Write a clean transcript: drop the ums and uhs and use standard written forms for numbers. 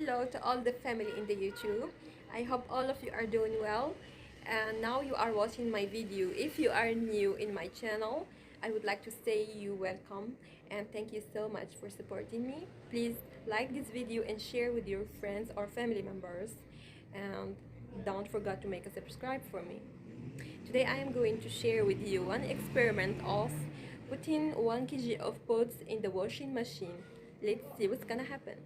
Hello to all the family in the YouTube. I hope all of you are doing well. And now you are watching my video. If you are new in my channel, I would like to say you welcome and thank you so much for supporting me. Please like this video and share with your friends or family members. And don't forget to make a subscribe for me. Today I am going to share with you one experiment of putting 1 kg of pods in the washing machine. Let's see what's gonna happen.